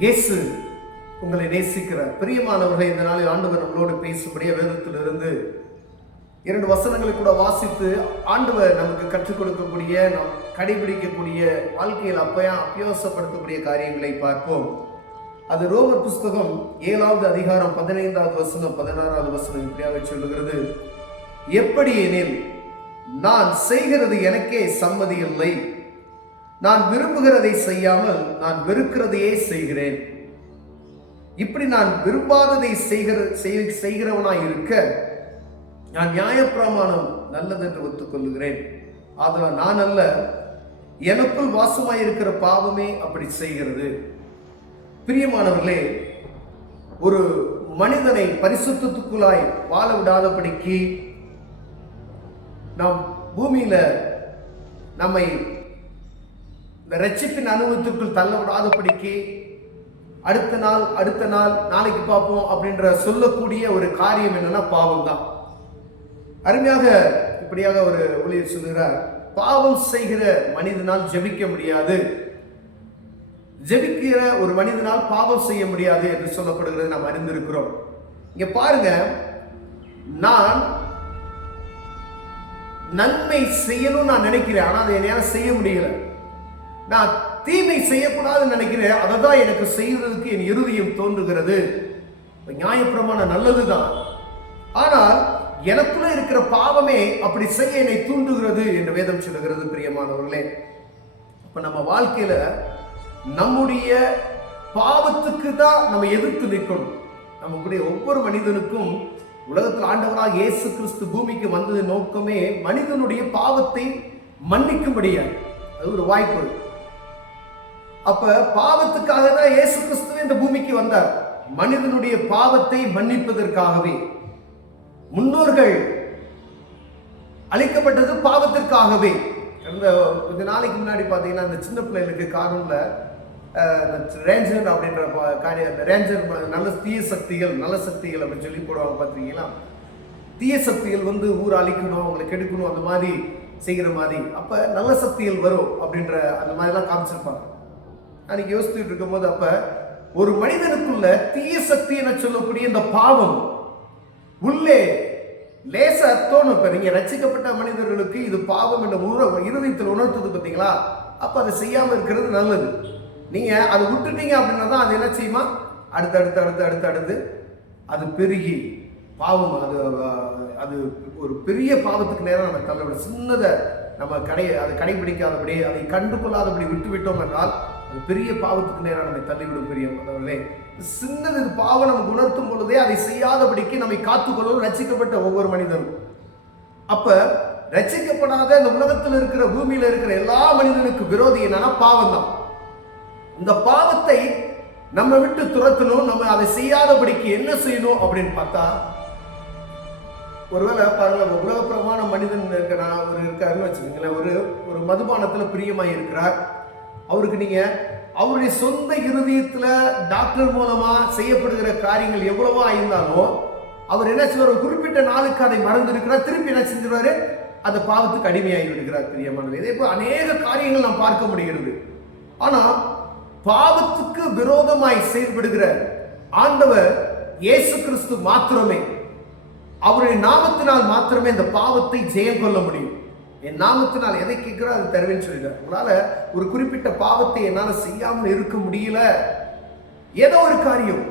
இயேசு உங்களை நேசிக்கிறார். பிரியமானவர்களை, இந்த நாளில் ஆண்டவர் நம்மளோடு பேசும்படிய வேதத்திலிருந்து 2 வசனங்களை கூட வாசித்து ஆண்டவர் நமக்கு கற்றுக் கொடுக்கக்கூடிய, நாம் கடைபிடிக்கக்கூடிய, வாழ்க்கையில் அபியாசப்படுத்தக்கூடிய காரியங்களை பார்ப்போம். அது ரோமர் புஸ்தகம் 7வது அதிகாரம் 15வது வசனம் 16வது வசனம் இப்படியாக சொல்லுகிறது. எப்படி எனில், நான் செய்கிறது எனக்கே சம்மதி இல்லை, நான் விரும்புகிறதை செய்யாமல் நான் வெறுக்கிறதையே செய்கிறேன். இப்படி நான் விரும்பாததை செய்கிறவனாய் இருக்க நான் நியாயப்பிரமாணம் நல்லது என்று ஒத்துக்கொள்ளுகிறேன். ஆதலால் நான் அல்ல, எனக்குள் வாசமாயிருக்கிற பாவமே அப்படி செய்கிறது. பிரியமானவர்களே, ஒரு மனிதனை பரிசுத்தத்துக்குள்ளாய் வாழ விடாதபடிக்கு நாம் பூமியில நம்மை இந்த ரட்சிப்பின் அனுபவத்திற்குள் தள்ள விடாதபடிக்கு அடுத்த நாள் நாளைக்கு பார்ப்போம் அப்படின்ற சொல்லக்கூடிய ஒரு காரியம் என்னன்னா பாவம் தான். அருமையாக இப்படியாக ஒரு ஊழியர் சொல்கிறார், பாவம் செய்கிற மனிதனால் ஜெபிக்க முடியாது, ஜெபிக்கிற ஒரு மனிதனால் பாவம் செய்ய முடியாது என்று சொல்லப்படுகிறது நாம் அறிந்திருக்கிறோம். இங்க பாருங்க, நான் நன்மை செய்யணும் நான் நினைக்கிறேன், ஆனா அதை என்னால செய்ய முடியல. நான் தீமை செய்யக்கூடாதுன்னு நினைக்கிறேன், அதை தான் எனக்கு செய்வதற்கு என் இருதயம் தோன்றுகிறது. நியாயப்பிரமாணம் நல்லதுதான், ஆனால் எனக்குள்ள இருக்கிற பாவமே அப்படி செய்ய என்னை தூண்டுகிறது என்று வேதம் சொல்லுகிறது. பிரியமானவர்களே, இப்ப நம்ம வாழ்க்கையில நம்முடைய பாவத்துக்கு தான் நம்ம எதிர்த்து நிற்கணும். நம்முடைய ஒவ்வொரு மனிதனுக்கும் உலகத்தில் ஆண்டவராக இயேசு கிறிஸ்து பூமிக்கு வந்தது நோக்கமே மனிதனுடைய பாவத்தை மன்னிக்கும்படியாக. அது ஒரு வாய்ப்பு. அப்ப பாவத்துக்காக தான் இயேசு கிறிஸ்து இந்த பூமிக்கு வந்தார், மனிதனுடைய பாவத்தை மன்னிப்பதற்காகவே. முன்னோர்கள் அழிக்கப்பட்டது பாவத்திற்காகவே. கடந்த கொஞ்ச நாளைக்கு முன்னாடி பார்த்தீங்கன்னா, அந்த சின்ன பிள்ளைகளுக்கு காரணம்ல ரேஞ்சர் அப்படின்ற காரியம், ரேஞ்சர் நல்ல தீய சக்திகள் நல்ல சக்திகள் அப்படின்னு சொல்லி போடுவாங்க பார்த்தீங்களா. தீய சக்திகள் ஊரை அழிக்கணும், அவங்களை கெடுக்கணும், அந்த மாதிரி செய்கிற மாதிரி. அப்போ நல்ல சக்திகள் வரும் அப்படின்ற அந்த மாதிரிலாம் காமிச்சிருப்பாங்க. அன்னைக்கு யோசிச்சுட்டு இருக்கும்போது, அப்போ ஒரு மனிதனுக்குள்ள தீய சக்தி என சொல்லக்கூடிய இந்த பாவம் உள்ளே லேசா தோணும். இப்ப நீங்க ரட்சிக்கப்பட்ட மனிதர்களுக்கு இது பாவம் என்ற இருதயத்தில் உணர்த்துது பார்த்தீங்களா. அப்ப அதை செய்யாம இருக்கிறது நல்லது. நீங்க அதை விட்டுட்டீங்க அப்படின்னா தான் அது என்ன செய்யுமா, அடுத்து அது பெருகி பாவம், அது ஒரு பெரிய பாவத்துக்கு நேரம் நம்ம தள்ளவிடும். சின்னதை நம்ம அதை கடைபிடிக்காதபடி, அதை கண்டுகொள்ளாதபடி விட்டுவிட்டோம் என்றால் அது பெரிய பாவத்துக்கு நேரம் நம்மை தள்ளிவிடும். பெரிய சின்னது பாவம் நமக்கு உணர்த்தும் பொழுதே அதை செய்யாதபடிக்கு நம்மை காத்துக்கொள்ளும் ரட்சிக்கப்பட்ட ஒவ்வொரு மனிதனும். அப்ப ரட்சிக்கப்படாத இந்த உலகத்தில் இருக்கிற, பூமியில இருக்கிற எல்லா மனிதனுக்கு விரோதி என்னன்னா பாவம் தான். இந்த பாவத்தை நம்ம விட்டு துரத்தணும். நம்ம அதை செய்யாதபடிக்கு என்ன செய்யணும் அப்படின்னு பார்த்தா, ஒருவேளை பாருங்க, உலகப்பிரமான மனிதன் இருக்காருன்னு வச்சுக்கோங்களேன். ஒரு மதுபானத்துல பிரியமாய் இருக்கிறார். அவருக்கு நீங்க அவருடைய சொந்த இருதயத்துல டாக்டர் மூலமா செய்யப்படுகிற காரியங்கள் எவ்வளவா இருந்தாலும் அவர் என்ன செய்வார், ஒரு குறிப்பிட்ட நாளுக்கு அதை மறந்து இருக்கிறார், திருப்பி என்ன செஞ்சிருவாரு, அந்த பாவத்துக்கு அடிமையாகி விடுகிறார். பிரியமானது, இதே போல அநேக காரியங்கள் நாம் பார்க்க முடிகிறது. ஆனா பாவத்துக்கு விரோதமாய் செயல்படுகிற ஆண்டவர் இயேசு கிறிஸ்து மாத்திரமே, அவருடைய நாமத்தினால் மாத்திரமே இந்த பாவத்தை ஜெயம் கொள்ள முடியும். என் நாமத்தினால் எதை கேட்கிறோம் அது தருவேன்னு சொல்லிடுறார். உங்களால ஒரு குறிப்பிட்ட பாவத்தை என்னால செய்யாமல் இருக்க முடியல. ஏதோ ஒரு காரியம்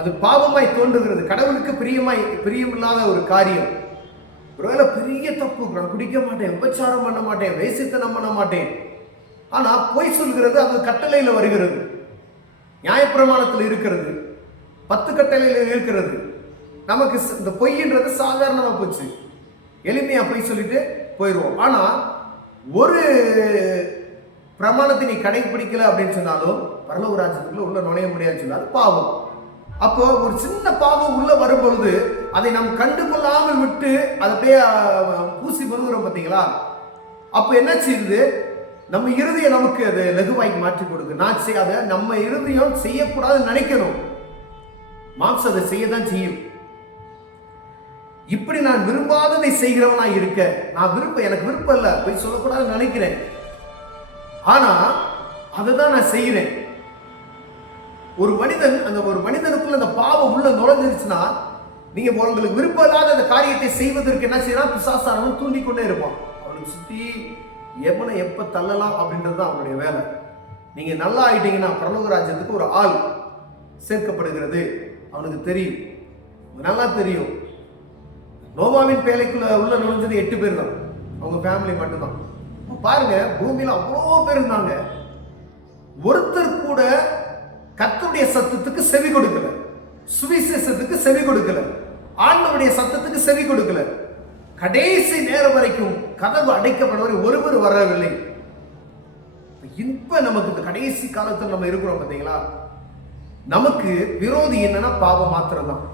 அது பாவமாய் தோன்றுகிறது, கடவுளுக்கு பிரியமில்லாத ஒரு காரியம். ஒருவேளை பெரிய தப்பு, நான் குடிக்க மாட்டேன், உபச்சாரம் பண்ண மாட்டேன், வேசித்தனம் பண்ண மாட்டேன், ஆனா பொய் சொல்கிறது அது கட்டளையில வருகிறது, நியாயப்பிரமாணத்தில் இருக்கிறது, 10 கட்டளையில இருக்கிறது. நமக்கு இந்த பொய்ன்றது சாதாரணமா போச்சு, எளிமையா பொய் சொல்லிட்டு போயிடுவோம். ஆனா ஒரு பிரமாணத்தை நீ கடைபிடிக்கல அப்படின்னு சொன்னாலும் பரலோக ராஜ்யத்துக்குள்ள உள்ள நுழைய முடியாதுன்னு சொன்னாலும் பாவம். அப்போ ஒரு சின்ன பாவம் உள்ள வரும் பொழுது அதை நாம் கண்டு கொள்ளாமல் விட்டு அதை போய் பூசி பருகிறோம் பார்த்தீங்களா. அப்போ என்ன செய்யுது, நம்ம இருதயம் நமக்கு அது லகுவாய்க்கு மாற்றி கொடுக்கு. நான் செய்யாத நம்ம இருதயம் செய்யக்கூடாதுன்னு நினைக்கணும், மாம்சம் அதை செய்யதான் செய்யும். இப்படி நான் விரும்பாததை செய்கிறவனா இருக்க, எனக்கு விருப்பம் இல்லை, போய் சொல்லக்கூடாதுன்னு நினைக்கிறேன், ஆனா அதை தான் நான் செய்கிறேன். ஒரு மனிதனுக்குள்ள அந்த பாவம் உள்ள நுழைஞ்சிருச்சுன்னா, நீங்க உங்களுக்கு விருப்பம் இல்லாத அந்த காரியத்தை செய்வதற்கு என்ன செய்யறான்? பிசாசானவன் தூண்டிக்கொண்டே இருப்பான். அவனுக்கு சுத்தி எவனை எப்ப தள்ளலாம் அப்படின்றது தான் அவனுடைய வேலை. நீங்க நல்லா ஆயிட்டீங்கன்னா பரலோக ராஜ்யத்துக்கு ஒரு ஆள் சேர்க்கப்படுகிறது அவனுக்கு தெரியும், நல்லா தெரியும். நோவாவின் பேழைக்குள்ள உள்ள நுழைஞ்சது 8 பேர் தான், அவங்க ஃபேமிலி மட்டும்தான். பாருங்க, பூமியில அவ்வளோ பேர் இருந்தாங்க, ஒருத்தர் கூட கர்த்தருடைய சத்தத்துக்கு செவி கொடுக்கல, சுவிசேஷத்துக்கு செவி கொடுக்கல, ஆண்டவருடைய சத்தத்துக்கு செவி கொடுக்கல. கடைசி நேரம் வரைக்கும் கதவு அடைக்கப்படவரை ஒருவர் வரவில்லை. இப்ப நமக்கு இந்த கடைசி காலத்தில் நம்ம இருக்கிறோம் பார்த்தீங்களா, நமக்கு விரோதி என்னன்னா பாவம் மாத்திரம் தான்.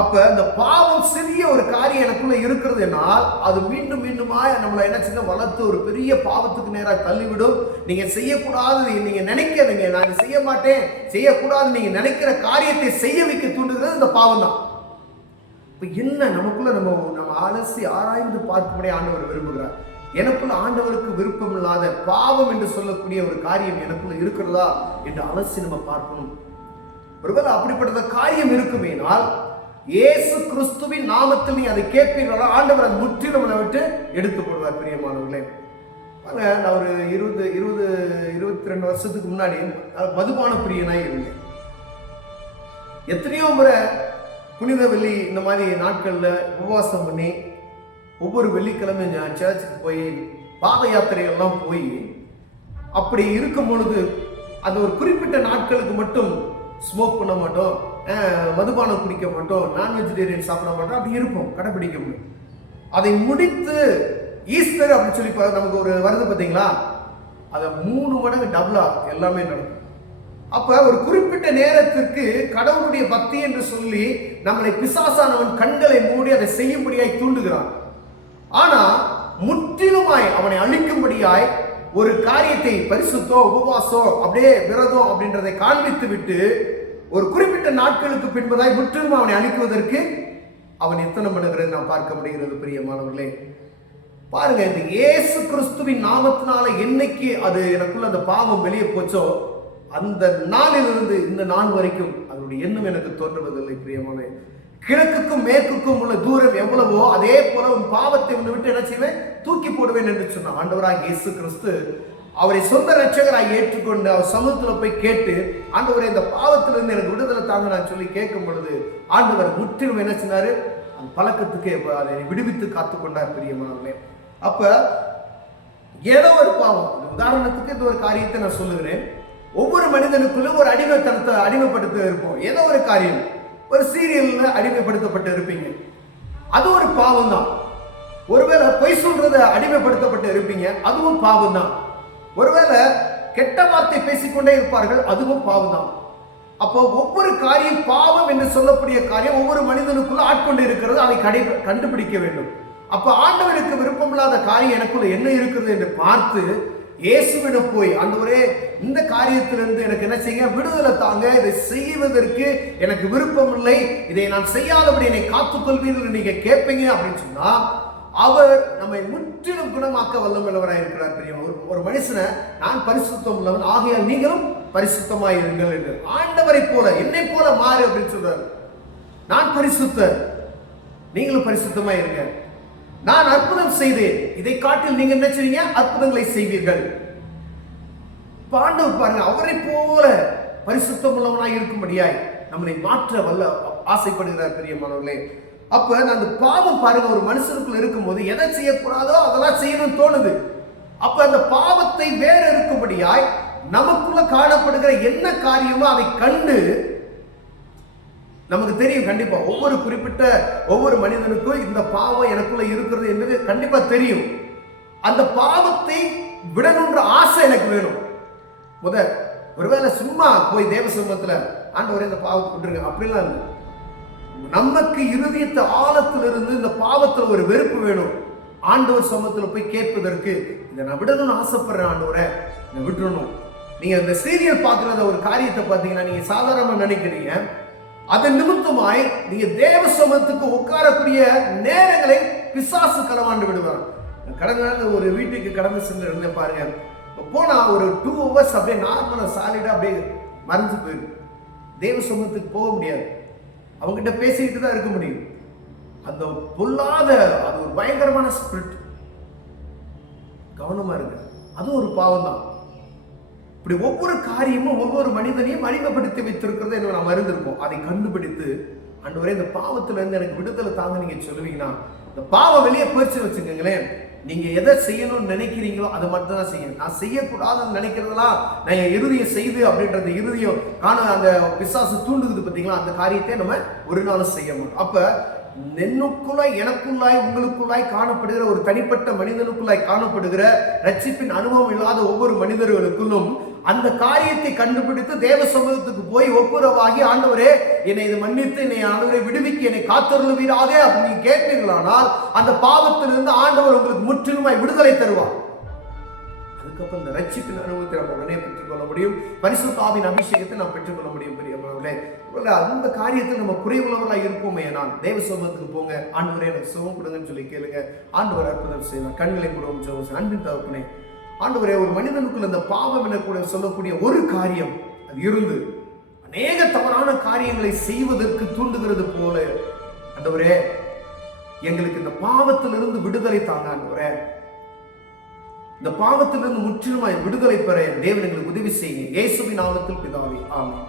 அப்ப இந்த பாவம் சிறிய ஒரு காரியம் எனக்குள்ள இருக்கிறது என்னால் அது மீண்டும் மீண்டுமாய் நம்மளை என்ன செய்ய வளர்த்து ஒரு பெரிய பாவத்துக்கு நேராக தள்ளிவிடும். நீங்க செய்யக்கூடாது நீங்க நினைக்கிறீங்க, நான் செய்ய மாட்டேன், செய்யக்கூடாது நீங்க நினைக்கிற காரியத்தை செய்ய வைக்க தூண்டுகிறது இந்த பாவம் தான். இப்ப என்ன நமக்குள்ள நம்ம அலசி ஆராய்ந்து பார்க்கும்படி ஆண்டவர் விரும்புகிறார். எனக்குள்ள ஆண்டவருக்கு விருப்பம் இல்லாத பாவம் என்று சொல்லக்கூடிய ஒரு காரியம் எனக்குள்ள இருக்கிறதா என்று அலசி நம்ம பார்க்கணும். ஒருவேளை அப்படிப்பட்ட காரியம் இருக்குமேனால் இயேசு கிறிஸ்துவின் நாமத்தில் நீ அதை கேட்பீர்களா, ஆண்டவர் அதை முற்றிலும் விட்டு எடுத்து போடுவார். பிரியமானவர்களே, நான் ஒரு 22 வருஷத்துக்கு முன்னாடி மதுபான பிரியனாய் இருந்தேன். எத்தனையோ முறை புனித வெள்ளி இந்த மாதிரி நாட்கள்ல உபவாசம் பண்ணி ஒவ்வொரு வெள்ளிக்கிழமை சர்ச்சுக்கு போய் பாத யாத்திரையெல்லாம் போய் அப்படி இருக்கும் பொழுது அந்த ஒரு குறிப்பிட்ட நாட்களுக்கு மட்டும் ஸ்மோக் பண்ண மாட்டோம், மதுபானம் குடிக்க மாட்டோம், நான் வெஜிடேரியன் சாப்பிட மாட்டோம், அப்படி இருப்போம், கடைபிடிக்க முடியும். அதை முடித்து ஈஸ்டர் அப்படின்னு சொல்லி நமக்கு ஒரு வருது பார்த்தீங்களா, அதை 3 மடங்கு டபுளா எல்லாமே நடக்கும். அப்ப ஒரு குறிப்பிட்ட நேரத்திற்கு கடவுளுடைய பக்தி என்று சொல்லி நம்மளை பிசாசானவன் கண்களை மூடி அதை செய்யும்படியாய் தூண்டுகிறான். ஆனா முற்றிலுமாய் அவனை அழிக்கும்படியாய் ஒரு காரியத்தை பரிசுத்தம் உபவாசம் அப்படியே விரதம் அப்படின்றதை காண்பித்து விட்டு ஒரு குறிப்பிட்ட நாட்களுக்கு பின்பதாய் முற்றிலும் அவனை அழிக்குவதற்கு அவன் எத்தனை பண்ணுகிறது நாம் பார்க்க முடிகிறது. பிரியமானவர்களே, பாருங்க, இந்த இயேசு கிறிஸ்துவின் நாமத்தினால என்னைக்கு அது எனக்குள்ள அந்த பாவம் வெளியே போச்சோ அந்த நாளிலிருந்து இந்த நாள் வரைக்கும் அதனுடைய எண்ணம் எனக்கு தோன்றுவதில்லை. பிரியமான, கிழக்குக்கும் மேற்குக்கும் உள்ள தூரம் எவ்வளவோ அதே போல உன் பாவத்தை உன்னை விட்டு என்ன செய்வேன், தூக்கி போடுவேன் என்று சொன்ன ஆண்டவராக இயேசு கிறிஸ்து அவரை சொந்த ரட்சகராக ஏற்றுக்கொண்டு அவர் சமூகத்தில் போய் கேட்டு, ஆண்டவரை இந்த பாவத்திலிருந்து எனக்கு விடுதலை தாங்க நான் சொல்லி கேட்கும் பொழுது ஆண்டவர் முற்றிலும் என்ன செய்னாரு, அந்த பழக்கத்துக்கு அதை விடுவித்து காத்துக்கொண்டார். பிரியமானவர்களே, அப்ப ஏதோ ஒரு பாவம், உதாரணத்துக்கு இந்த ஒரு காரியத்தை நான் சொல்லுகிறேன். ஒவ்வொரு மனிதனுக்குள்ளும் ஒரு அடிமைத்தனத்தை அடிமைப்படுத்த இருப்போம். ஏதோ ஒரு காரியம், ஒரு சீரியல்ல அடிமைப்படுத்தப்பட்டு இருப்பீங்க, அது ஒரு பாவம் தான். ஒருவேளை பொய் சொல்றத அடிமைப்படுத்தப்பட்டு இருப்பீங்க, அதுவும் பாவம் தான். ஒருவேளை கெட்ட வார்த்தை பேசிக்கொண்டே இருப்பார்கள், அதுவும் பாவம் தான். அப்போ ஒவ்வொரு காரியம் பாவம் என்று சொல்லக்கூடிய காரியம் ஒவ்வொரு மனிதனுக்குள்ள ஆட்கொண்டு இருக்கிறது, அதை கண்டுபிடிக்க வேண்டும். அப்ப ஆண்டவருக்கு விருப்பமில்லாத காரியம் எனக்குள்ள என்ன இருக்கிறது என்று பார்த்து இயேசுவிடம் போய், ஆண்டவரே இந்த காரியத்திலிருந்து எனக்கு என்ன செய்ய விடுதலை தாங்க, இதை செய்வதற்கு எனக்கு விருப்பம் இல்லை, இதை நான் செய்யாதபடி என்னை காத்துக்கொள்வீர்கள் நீங்க கேட்பீங்க அப்படின்னு சொன்னா அவர் நம்மை முற்றிலும் குணமாக்க வல்லமையுள்ளவராக இருக்கிறார். பிரியம், ஒரு மனுஷனை நான் பரிசுத்தம் உள்ளவன் ஆகையால் நீங்களும் பரிசுத்தமாய் இருங்கள் என்று, ஆண்டவரை போல என்னை போல மாறு அப்படின்னு சொல்றாரு. நான் பரிசுத்தர், நீங்களும் பரிசுத்தமாய் இருங்க. நான் அற்புதம் செய்தேன், இதை காட்டில் நீங்க என்ன செய்வீங்க, அற்புதங்களை செய்வீர்கள். ஆண்டவர் பாருங்க, அவரை போல பரிசுத்தம் உள்ளவனாய் இருக்கும்படியாய் நம்மளை மாற்ற வல்ல ஆசைப்படுகிறார். பிரியமானவர்களே, அப்ப அந்த பாவம் பாருங்க, ஒரு மனுஷனுக்குள்ள இருக்கும்போது எதை செய்யக்கூடாதோ அதெல்லாம் செய்யணும்னு தோணுது. அப்ப அந்த பாவத்தை வேற இருக்கும்படியாய் நமக்குள்ள காணப்படுகிற என்ன காரியமோ அதை கண்டு நமக்கு தெரியும். கண்டிப்பா ஒவ்வொரு மனிதனுக்கும் இந்த பாவம் எனக்குள்ள இருக்கிறது என்பது கண்டிப்பா தெரியும். அந்த பாவத்தை விடணுன்ற ஆசை எனக்கு வேணும். ஒருவேளை சும்மா போய் தேவ சமூகத்துல ஆண்டவரே இந்த பாவத்தை விட்டுருங்க அப்படிலாம் இல்லை. நமக்கு இருதயத்தை ஆழத்திலிருந்து இந்த பாவத்துல ஒரு வெறுப்பு வேணும். ஆண்டவர் சமூகத்துல போய் கேட்பதற்கு, இதை நான் விடணும்னு ஆசைப்படுறேன், ஆண்டவரை நான் விட்டுறணும். நீங்க இந்த சீரியல் பார்க்குறத ஒரு காரியத்தை பார்த்தீங்கன்னா நீங்க சாதாரணமா நினைக்கிறீங்க, அதன் நிமித்தமாய் நீங்க தேவ சமூகத்துக்கு உட்காரக்கூடிய நேரங்களை பிசாசு களவாண்டு விடுவார். கடந்த நாள் ஒரு வீட்டுக்கு கடந்து சென்று இருந்தேன் பாருங்க. போனா ஒரு 2 hours அப்படியே நார்மலா சாலிடா அப்படியே மறைஞ்சு போயிருக்கு. தேவ சமூகத்துக்கு போக முடியாது. அவங்ககிட்ட பேசிக்கிட்டு தான் இருக்க முடியும். அந்த பொல்லாத, அது ஒரு பயங்கரமான ஸ்பிரிட். கவனமா இருக்கு. அது ஒரு பாவம் தான். இப்படி ஒவ்வொரு காரியமும் ஒவ்வொரு மனிதனையும் அடிமைப்படுத்தி வைத்திருக்கிறத என்ன நாம் அறிந்திருப்போம். அதை கண்டுபிடித்து, ஆண்டவரே இந்த பாவத்துல இருந்து எனக்கு விடுதலை தாங்க நீங்க சொல்லுவீங்கன்னா, இந்த பாவம் வெளியே போயிடுச்சு வச்சுக்கோங்களேன், நீங்க எதை செய்யணும்னு நினைக்கிறீங்களோ அதை மட்டும் தான் செய்யணும். நான் செய்யக்கூடாதுன்னு நினைக்கிறதெல்லாம் நான் என் இறுதியம் செய்து அப்படின்றது இறுதியம் காண அந்த பிசாசு தூண்டுகுது பார்த்தீங்களா, அந்த காரியத்தை நம்ம ஒரு நாளும் செய்ய மாட்டோம். அப்ப என்னுக்குள்ளாய், எனக்குள்ளாய், உங்களுக்குள்ளாய் காணப்படுகிற ஒரு தனிப்பட்ட மனிதனுக்குள்ளாய் காணப்படுகிற ரட்சிப்பின் அனுபவம் இல்லாத ஒவ்வொரு மனிதர்களுக்குள்ளும் அந்த காரியத்தை கண்டுபிடித்து தேவ சமூகத்துக்கு போய் ஒப்புரவாகி, ஆண்டவரே என்னை இது மன்னித்து என்னை ஆண்டவரை விடுவிக்க என்னை காத்தருளுவீராக அப்படின்னு கேட்பீர்களானால் அந்த பாவத்திலிருந்து ஆண்டவர் உங்களுக்கு முற்றிலுமாய் விடுதலை தருவார். அதுக்கப்புறம் இந்த ரட்சிப்பின் அனுபவத்தை நம்ம உடனே பெற்றுக்கொள்ள முடியும். பரிசுத்த ஆவியின் அபிஷேகத்தை நாம் பெற்றுக்கொள்ள முடியும். பெரியவர்களே, அந்த காரியத்தில் நம்ம குறைவுள்ளவர்களாக இருப்போமே, நான் தேவ சமூகத்துக்கு போங்க, ஆண்டவரே எனக்கு சுகம் கொடுங்கன்னு சொல்லி கேளுங்க. ஆண்டவர் அற்புதம் செய்வார். கண்களை மூடவும் ஜெபம். அன்பின் தகப்பனே, ஆண்டவரே, ஒரு மனிதனுக்குள்ள இந்த பாவம் என கூட சொல்லக்கூடிய ஒரு காரியம் அது இருந்து அநேக தவறான காரியங்களை செய்வதற்கு தூண்டுகிறது போல, ஆண்டவரே எங்களுக்கு இந்த பாவத்திலிருந்து விடுதலை தாங்க. ஆண்டவரே, இந்த பாவத்திலிருந்து முற்றிலுமாய் விடுதலை பெற தேவன் எங்களுக்கு உதவி செய்யுங்க. இயேசுவின் நாமத்தில் பிதாவே, ஆமென்.